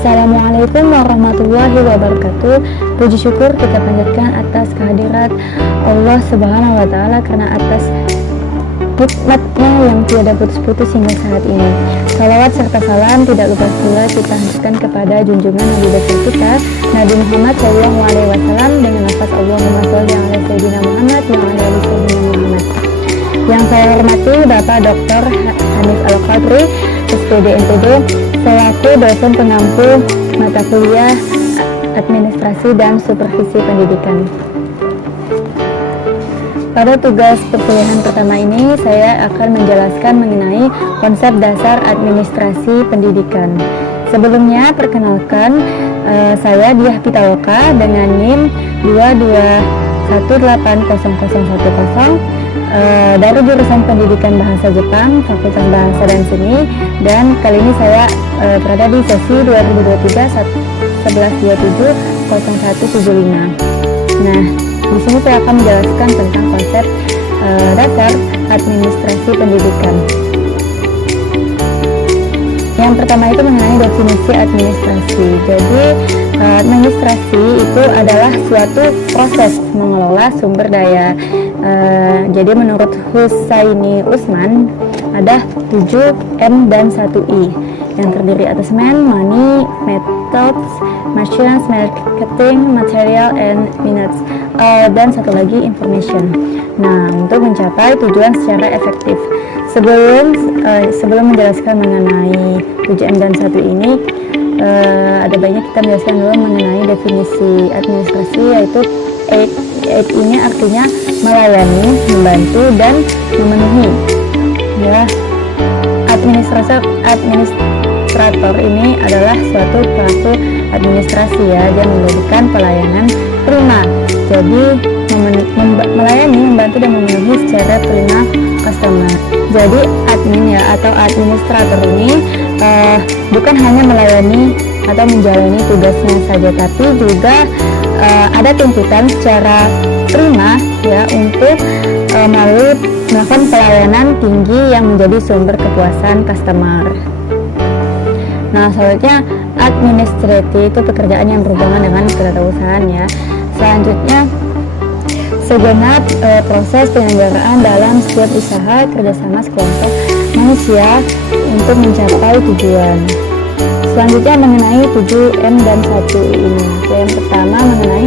Assalamualaikum warahmatullahi wabarakatuh. Puji syukur kita panjatkan atas kehadirat Allah Subhanahu wa Ta'ala karena atas nikmatnya yang tiada putus-putus hingga saat ini. Salawat serta salam tidak lupa pula kita haturkan kepada junjungan Nabi besar kita Nabi Muhammad SAW dengan lafaz Allahumma sholli ala sayyidina Muhammad wa ala ali sayyidina Muhammad. Yang saya hormati Bapak Dr. Hanif Al-Qadri, SPD NTD, selaku dosen pengampu mata kuliah Administrasi dan Supervisi Pendidikan. Pada tugas perkuliahan pertama ini, saya akan menjelaskan mengenai konsep dasar administrasi pendidikan. Sebelumnya, perkenalkan, saya Diah Pitaloka dengan NIM 221801010 dari jurusan Pendidikan Bahasa Jepang, Fakultas Bahasa dan Seni, dan kali ini saya berada di sesi 2023-1127-0175. Nah, di sini saya akan menjelaskan tentang konsep dasar administrasi pendidikan. Yang pertama itu mengenai definisi administrasi. Jadi, administrasi itu adalah suatu proses mengelola sumber daya. Jadi menurut Husaini Usman ada 7M dan 1I yang terdiri atas man, money, methods, machines, marketing, material, and minutes, dan satu lagi information. Nah, untuk mencapai tujuan secara efektif. Sebelum menjelaskan mengenai 7M dan 1I ini, ada banyak kita menjelaskan dulu mengenai definisi administrasi, yaitu 8 ini artinya melayani, membantu, dan memenuhi. Ya, administrator ini adalah suatu pelaku administrasi, ya, dia memberikan pelayanan prima. Jadi melayani, membantu, dan memenuhi secara prima customer. Jadi admin, ya, atau administrator ini bukan hanya melayani atau menjalani tugasnya saja, tapi juga ada tuntutan secara prima, ya, untuk melakukan pelayanan tinggi yang menjadi sumber kepuasan customer. Nah, selanjutnya administratif itu pekerjaan yang berhubungan dengan ketatanegaraan, ya. Selanjutnya segenap proses penyelenggaraan dalam setiap usaha kerjasama sekelompok manusia untuk mencapai tujuan. Selanjutnya mengenai 7M dan 1I ini. Yang pertama mengenai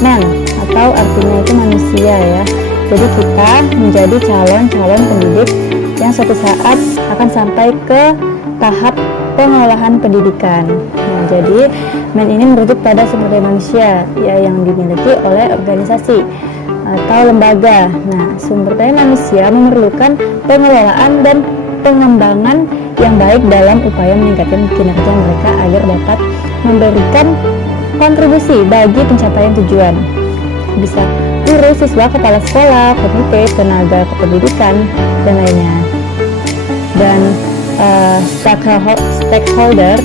man, atau artinya itu manusia, ya. Jadi kita menjadi calon-calon pendidik yang suatu saat akan sampai ke tahap pengolahan pendidikan. Nah, jadi man ini merujuk pada sumber daya manusia, ya, yang dimiliki oleh organisasi atau lembaga. Nah, sumber daya manusia memerlukan pengelolaan dan pengembangan yang baik dalam upaya meningkatkan kinerja mereka agar dapat memberikan kontribusi bagi pencapaian tujuan. Bisa guru, siswa, kepala sekolah, komite, tenaga kependidikan, dan lainnya. Dan stakeholder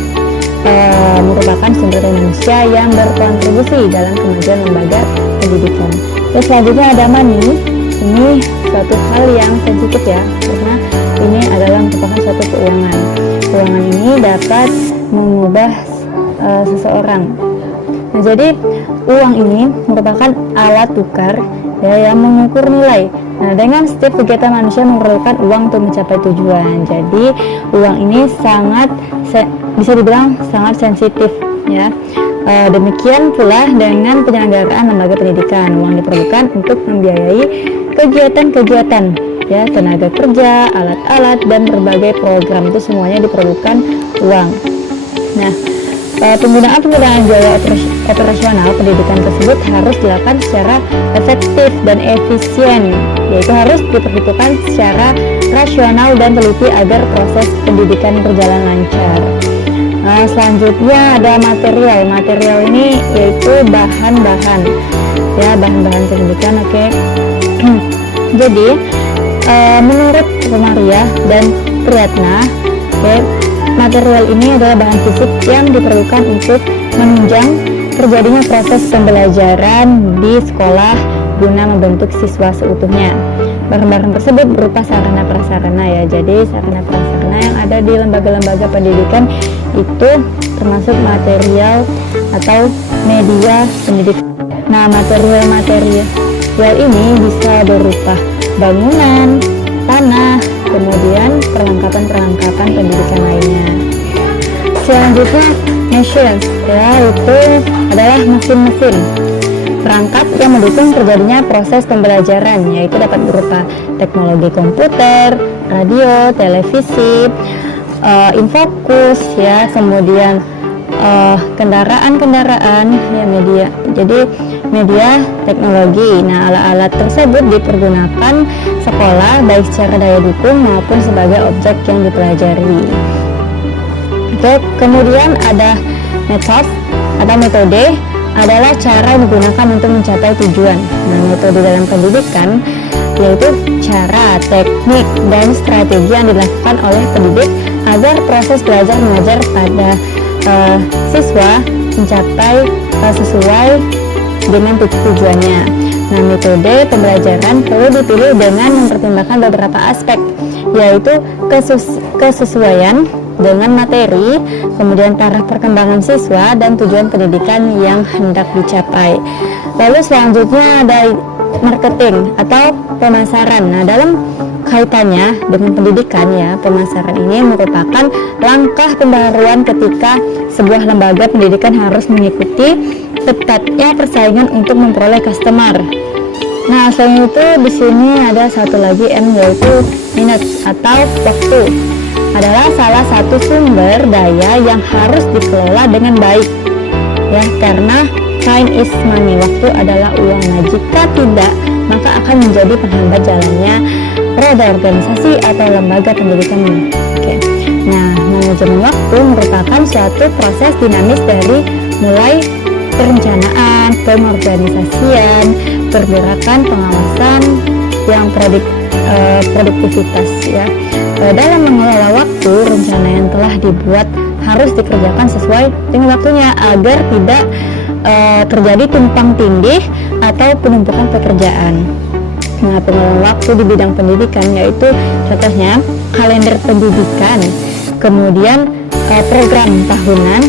merupakan sumber daya manusia yang berkontribusi dalam kemajuan lembaga pendidikan. Terus selanjutnya ada money. Ini suatu hal yang sensitif, ya, karena ini adalah merupakan suatu keuangan. Keuangan ini dapat mengubah seseorang. Nah, jadi uang ini merupakan alat tukar, ya, yang mengukur nilai. Nah, dengan setiap kegiatan manusia memerlukan uang untuk mencapai tujuan. Jadi uang ini bisa dibilang sangat sensitif, ya. Demikian pula dengan penyelenggaraan lembaga pendidikan. Uang diperlukan untuk membiayai kegiatan-kegiatan, ya, tenaga kerja, alat-alat, dan berbagai program. Itu semuanya diperlukan uang. Nah, penggunaan biaya operasional pendidikan tersebut harus dilakukan secara efektif dan efisien, yaitu harus diperhitungkan secara rasional dan teliti agar proses pendidikan berjalan lancar. Nah, selanjutnya ada material. Material ini yaitu bahan-bahan, ya, bahan-bahan pendidikan. Oke. Jadi menurut Romaria dan Priyatna, material ini adalah bahan fisik yang diperlukan untuk menunjang terjadinya proses pembelajaran di sekolah guna membentuk siswa seutuhnya. Bahan-bahan tersebut berupa sarana prasarana, ya. Jadi sarana prasarana yang ada di lembaga-lembaga pendidikan itu termasuk material atau media pendidikan. Nah, material ini bisa berupa bangunan, tanah, kemudian perlengkapan pendidikan lainnya. Selanjutnya, machines, itu adalah mesin-mesin perangkat yang mendukung terjadinya proses pembelajaran, yaitu dapat berupa teknologi komputer, radio, televisi, infokus, kemudian kendaraan media. Jadi media teknologi. Nah, alat-alat tersebut dipergunakan sekolah baik secara daya dukung maupun sebagai objek yang dipelajari. Oke, kemudian ada metode adalah cara yang digunakan untuk mencapai tujuan. Nah, metode dalam pendidikan yaitu cara, teknik, dan strategi yang dilakukan oleh pendidik agar proses belajar mengajar pada siswa mencapai sesuai dengan tujuannya. Nah, metode pembelajaran perlu dipilih dengan mempertimbangkan beberapa aspek, yaitu kesesuaian dengan materi, kemudian taraf perkembangan siswa, dan tujuan pendidikan yang hendak dicapai. Lalu selanjutnya ada marketing atau pemasaran. Nah, dalam kaitannya dengan pendidikan, pemasaran ini merupakan langkah pembaruan ketika sebuah lembaga pendidikan harus mengikuti ketatnya persaingan untuk memperoleh customer. Nah, selain itu di sini ada satu lagi M, yaitu minutes atau waktu. Adalah salah satu sumber daya yang harus dikelola dengan baik, karena time is money, waktu adalah uang. Nah, jika tidak, maka akan menjadi penghambat jalannya roda organisasi atau lembaga pendidikan. Nah, manajemen waktu merupakan suatu proses dinamis dari mulai perencanaan, pengorganisasian, pergerakan, pengawasan, yang produktivitas. Dalam mengelola waktu, rencana yang telah dibuat harus dikerjakan sesuai dengan waktunya agar tidak terjadi tumpang tindih atau penumpukan pekerjaan. Nah, pengelolaan waktu di bidang pendidikan yaitu contohnya kalender pendidikan, kemudian program tahunan,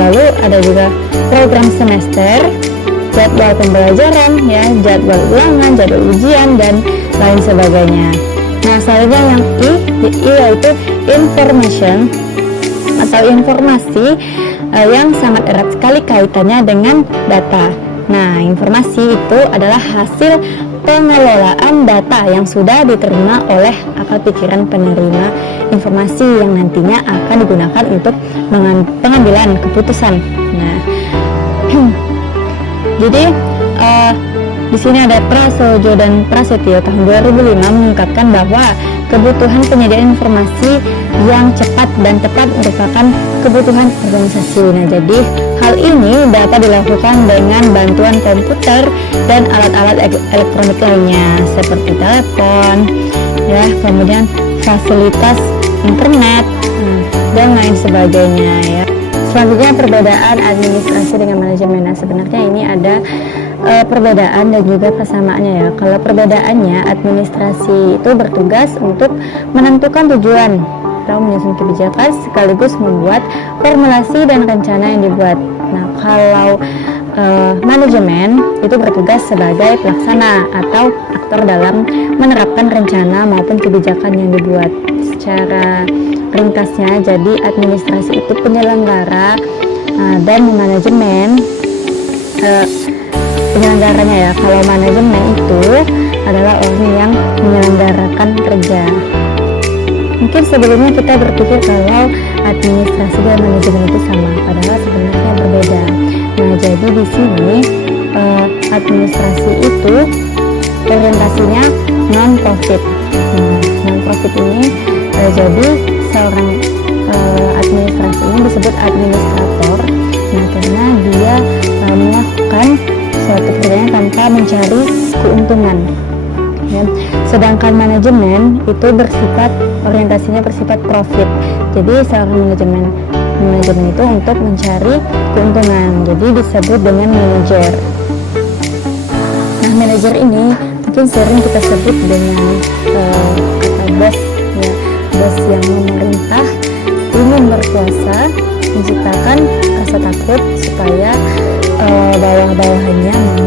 lalu ada juga program semester, jadwal pembelajaran, jadwal ulangan, jadwal ujian, dan lain sebagainya. Nah, selanjutnya yang I yaitu information atau informasi yang sangat erat sekali kaitannya dengan data. Nah, informasi itu adalah hasil pengelolaan data yang sudah diterima oleh akal pikiran penerima informasi yang nantinya akan digunakan untuk pengambilan keputusan. Nah, jadi di sini ada Prasojo dan Prasetyo tahun 2005 mengungkapkan bahwa kebutuhan penyediaan informasi yang cepat dan tepat merupakan kebutuhan organisasi. Nah, jadi hal ini dapat dilakukan dengan bantuan komputer dan alat-alat elektronik lainnya seperti telepon, kemudian fasilitas internet dan lain sebagainya. Selanjutnya perbedaan administrasi dengan manajemen. Nah, sebenarnya ini ada perbedaan dan juga persamaannya. Kalau perbedaannya, administrasi itu bertugas untuk menentukan tujuan atau menyusun kebijakan sekaligus membuat formulasi dan rencana yang dibuat. Nah, kalau manajemen itu bertugas sebagai pelaksana atau aktor dalam menerapkan rencana maupun kebijakan yang dibuat. Secara ringkasnya, jadi administrasi itu penyelenggara dan manajemen penyelenggaranya. Kalau manajemen itu adalah orang yang menyelenggarakan kerja. Mungkin sebelumnya kita berpikir kalau administrasi dan manajemen itu sama, padahal sebenarnya berbeda. Nah, jadi di sini administrasi itu orientasinya non-profit. Non-profit ini jadi seorang administrasi ini disebut administrator. Nah, karena dia melakukan suatu pekerjaan tanpa mencari keuntungan. Sedangkan manajemen itu orientasinya bersifat profit. Jadi seorang manajemen itu untuk mencari keuntungan. Jadi disebut dengan manajer. Nah, manajer ini mungkin sering kita sebut dengan kata bos, bos yang memerintah ingin berkuasa menciptakan rasa takut supaya bawah-bawahannya mau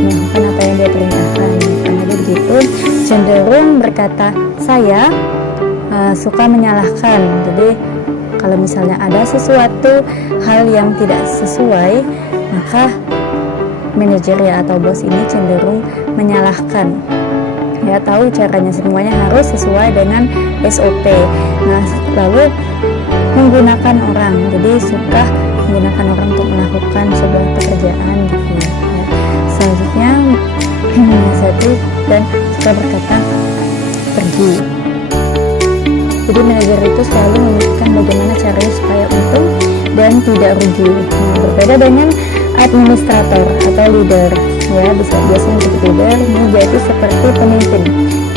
melakukan apa yang dia perintahkan. Karena begitu cenderung berkata saya suka menyalahkan. Jadi kalau misalnya ada sesuatu hal yang tidak sesuai, maka manajer ya atau bos ini cenderung menyalahkan. Ya, tahu caranya semuanya harus sesuai dengan SOP. Nah, lalu menggunakan orang, jadi suka menggunakan orang untuk melakukan sebuah pekerjaan gitu ya. Selanjutnya satu dan suka berkata pergi. Jadi manajer itu selalu memikirkan bagaimana caranya supaya untung dan tidak rugi. Nah, berbeda dengan administrator atau leader ya, biasanya disebut leader, menjadi seperti pemimpin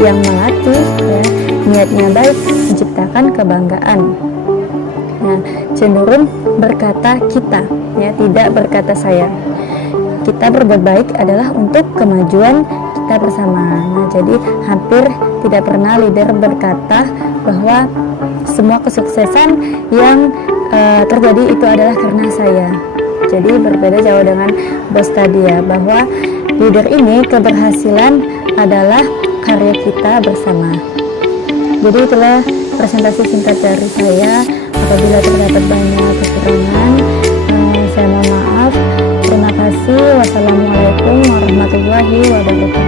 yang melatih ya, niatnya baik, menciptakan kebanggaan. Nah, cenderung berkata kita ya, tidak berkata saya. Kita berbuat baik adalah untuk kemajuan kita bersama. Nah, jadi hampir tidak pernah leader berkata bahwa semua kesuksesan yang terjadi itu adalah karena saya. Jadi berbeda jauh dengan bos tadi ya, bahwa leader ini keberhasilan adalah karya kita bersama. Jadi itulah presentasi singkat dari saya. Apabila terdapat banyak kekurangan, saya mohon maaf. Terima kasih. Wassalamualaikum warahmatullahi wabarakatuh.